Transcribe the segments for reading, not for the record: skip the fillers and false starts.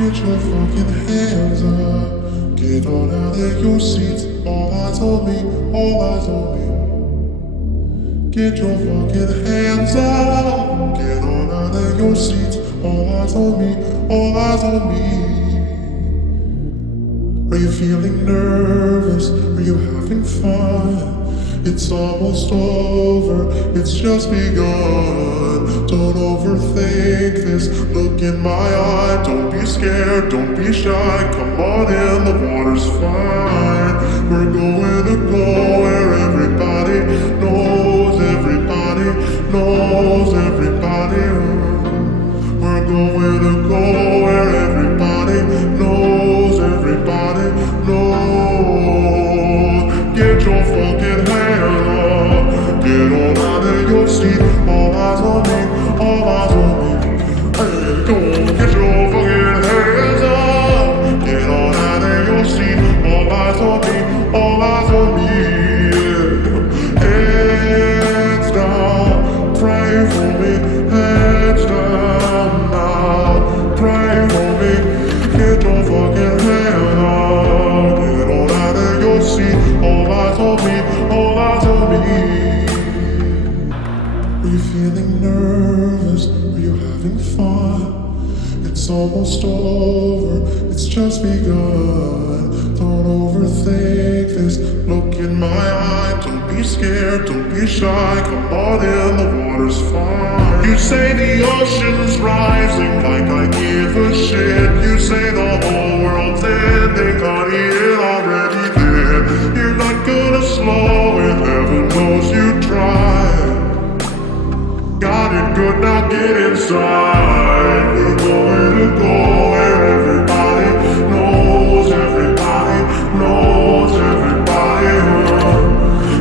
Get your fucking hands up. Get on out of your seats. All eyes on me, all eyes on me. Get your fucking hands up. Get on out of your seats. All eyes on me, all eyes on me. Are you feeling nervous? Are you having fun? It's almost over, it's just begun. Don't overthink this, look in my eye. Don't be scared, don't be shy. Come on in, the water's fine. We're going to go where everybody knows everybody knows everybody. We're going to go where everybody knows everybody knows. Get your fucking hand up. Get on out of your seat. All eyes on me, all eyes on me. Hey, go get your fucking hands up. Get on out of your seat. All eyes on me, all eyes on me. Heads down, pray for me. Heads down now, pray for me. Get your fucking hand up. Get on out of your seat. All eyes on me, all eyes on me. Are you feeling nervous? Are you having fun? It's almost over, it's just begun. Don't overthink this, look in my eye. Don't be scared, don't be shy. Come on in, the water's fine. You say the ocean's rising like I give a shit. You say the whole world's ending, honey, it already did. You're not gonna slow it, heaven knows you tried. Got it good, now get inside. We're going to go where everybody knows everybody knows everybody.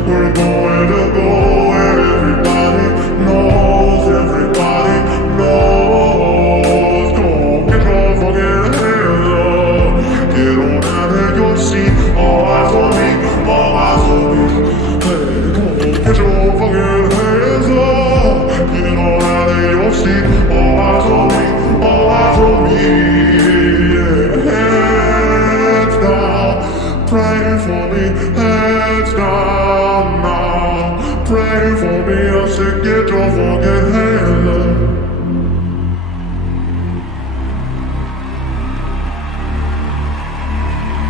We're going to go where everybody knows everybody knows. Go get your fucking hands up. Get on out of your seat. All eyes on me, all eyes on me. Hey, go get your fucking hands up. Get on out of your seat. All eyes on me, all eyes on me. Yeah. Heads down, pray for me. Heads down now, pray for me. I said, get your fucking hands up.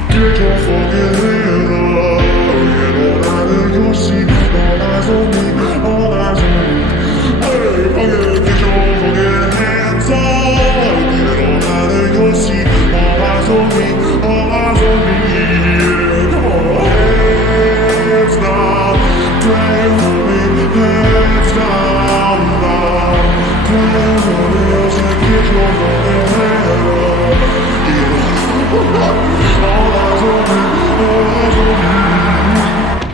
Get your fucking hands up. Get on out of your seat. All eyes on me, all eyes on me. Hey, fucking get your fucking hands up. Get on out of your seat. All eyes on me, all eyes on me. Yeah, come on. Hands down, pray for me. Hands down now, pray for me. I said, get your fucking hands up. Yeah. All eyes on me, all eyes on me.